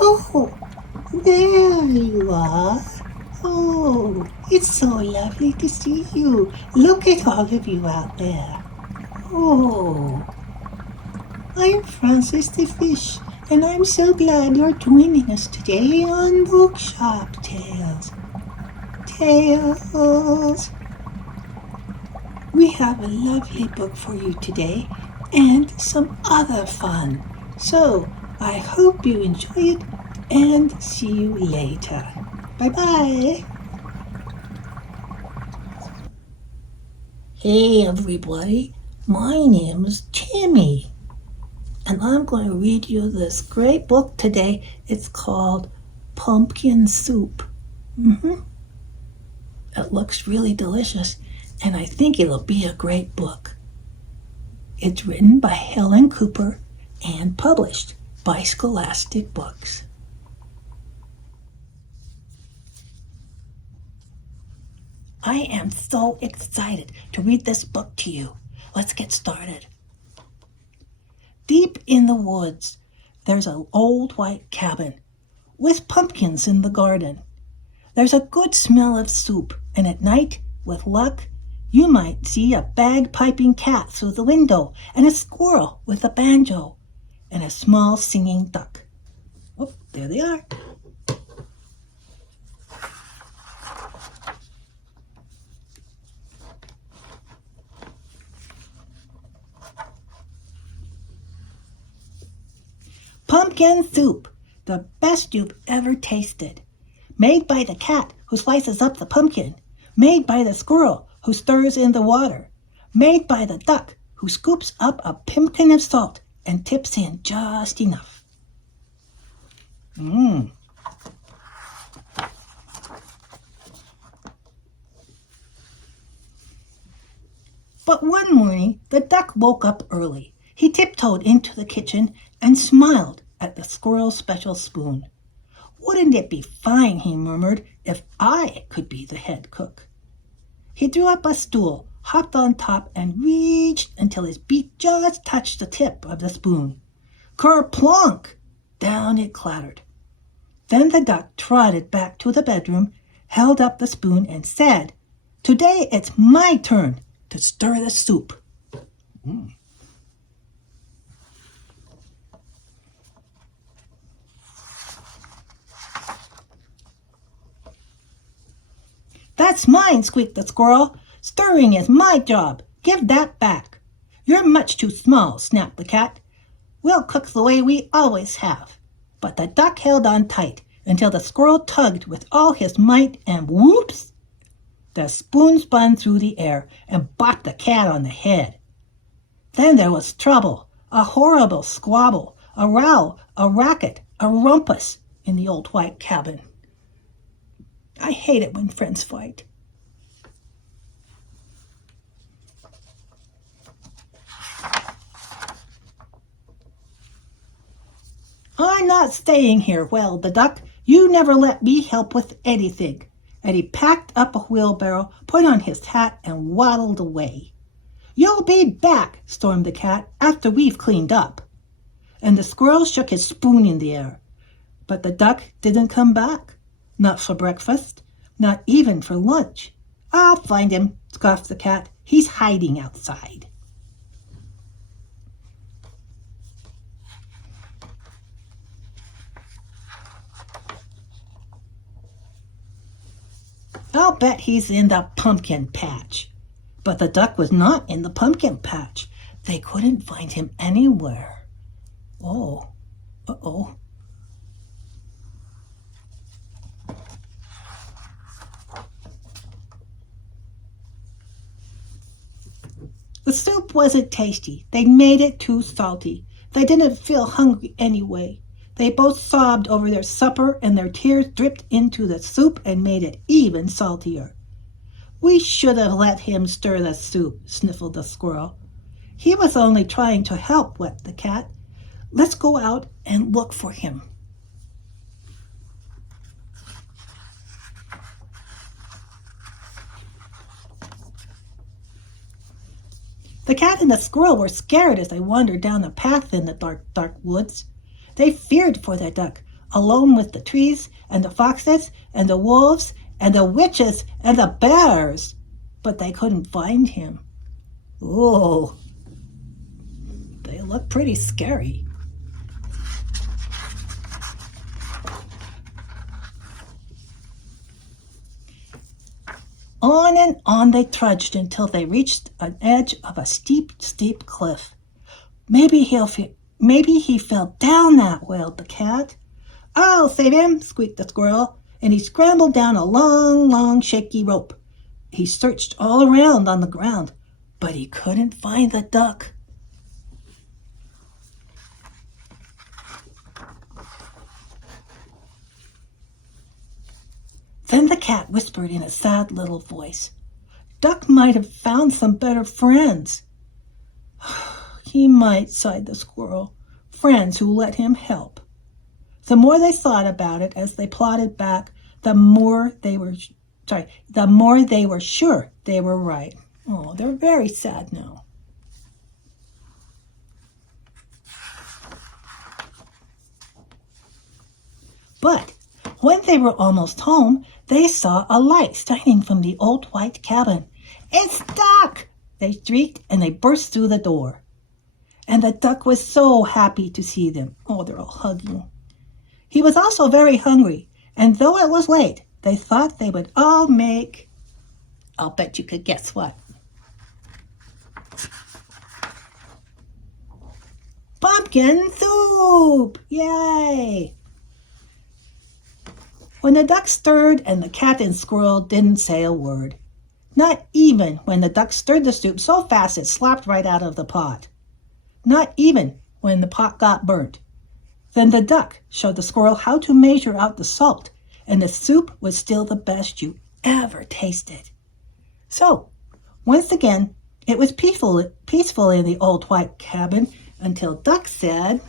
Oh, there you are. Oh, it's so lovely to see you. Look at all of you out there. Oh, I'm Francis the Fish, and I'm so glad you're joining us today on BookShop Tails. Tails! We have a lovely book for you today and some other fun. So I hope you enjoy it and see you later. Bye-bye. Hey everybody, my name is Timmy, and I'm going to read you this great book today. It's called Pumpkin Soup. It looks really delicious, and I think it'll be a great book. It's written by Helen Cooper and published by Scholastic Books. I am so excited to read this book to you. Let's get started. Deep in the woods, there's an old white cabin with pumpkins in the garden. There's a good smell of soup, and at night, with luck, you might see a bagpiping cat through the window, and a squirrel with a banjo, and a small singing duck. Oh, there they are. Pumpkin soup, the best you've ever tasted. Made by the cat who slices up the pumpkin. Made by the squirrel who stirs in the water. Made by the duck who scoops up a pimpkin of salt and tips in just enough. But one morning the duck woke up early. He tiptoed into the kitchen and smiled at the squirrel's special spoon. Wouldn't it be fine, he murmured, if I could be the head cook? He drew up a stool, hopped on top, and reached until his beak just touched the tip of the spoon. Kerplunk! Down it clattered. Then the duck trotted back to the bedroom, held up the spoon, and said, "Today it's my turn to stir the soup." "That's mine," squeaked the squirrel. "Stirring is my job. Give that back." "You're much too small," snapped the cat. "We'll cook the way we always have." But the duck held on tight until the squirrel tugged with all his might, and whoops! The spoon spun through the air and bopped the cat on the head. Then there was trouble, a horrible squabble, a row, a racket, a rumpus in the old white cabin. I hate it when friends fight. "I'm not staying here," wailed the duck. "You never let me help with anything." And he packed up a wheelbarrow, put on his hat, and waddled away. "You'll be back," stormed the cat, "after we've cleaned up." And the squirrel shook his spoon in the air. But the duck didn't come back. Not for breakfast, not even for lunch. "I'll find him," scoffed the cat. "He's hiding outside." "I'll bet he's in the pumpkin patch." But the duck was not in the pumpkin patch. They couldn't find him anywhere. Oh, uh-oh. The soup wasn't tasty. They made it too salty. They didn't feel hungry anyway. They both sobbed over their supper, and their tears dripped into the soup and made it even saltier. "We should have let him stir the soup," sniffled the squirrel. "He was only trying to help," wept the cat. "Let's go out and look for him." The cat and the squirrel were scared as they wandered down the path in the dark, dark woods. They feared for their duck. alone with the trees and the foxes and the wolves and the witches and the bears. But they couldn't find him. Oh, they look pretty scary. On and on they trudged until they reached an edge of a steep cliff. Maybe he fell down that, wailed the cat. I'll save him, squeaked the squirrel, and he scrambled down a long, shaky rope. He searched all around on the ground, but he couldn't find the duck. Then the cat whispered in a sad little voice, Duck might have found some better friends. He might, sighed the squirrel, friends who let him help. The more they thought about it as they plodded back, the more they were sure they were right. Oh, they're very sad now. But when they were almost home, they saw a light shining from the old white cabin. It's Duck! They shrieked, and they burst through the door. And the duck was so happy to see them. Oh, they're all hugging. He was also very hungry, and though it was late, they thought they would all make... I'll bet you could guess what. Pumpkin soup! Yay! When the duck stirred and the cat and squirrel didn't say a word. Not even when the duck stirred the soup so fast it slopped right out of the pot. Not even when the pot got burnt. Then the duck showed the squirrel how to measure out the salt, and the soup was still the best you ever tasted. So, once again, it was peaceful in the old white cabin until Duck said,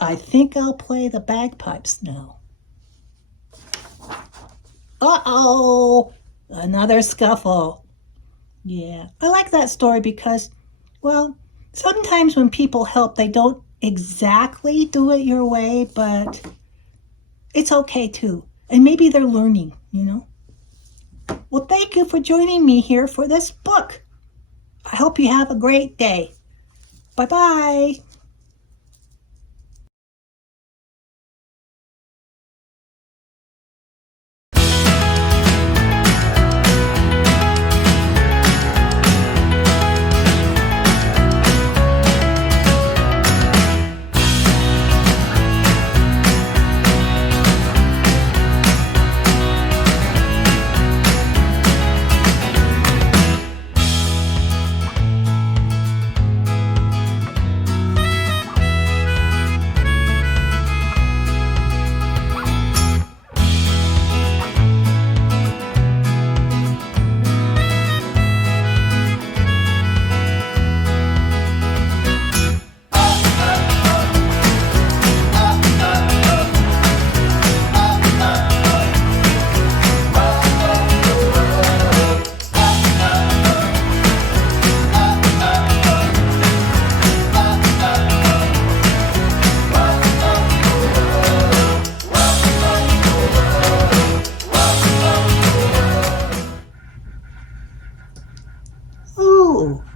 I think I'll play the bagpipes now. Uh-oh! Another scuffle. Yeah, I like that story because, well, sometimes when people help, they don't exactly do it your way, but it's okay too. And maybe they're learning, you know. Well, thank you for joining me here for this book. I hope you have a great day. Bye-bye.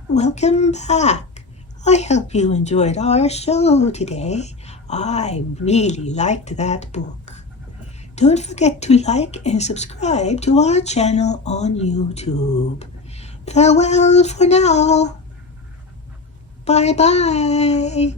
Welcome back. I hope you enjoyed our show today. I really liked that book. Don't forget to like and subscribe to our channel on YouTube. Farewell for now. Bye-bye.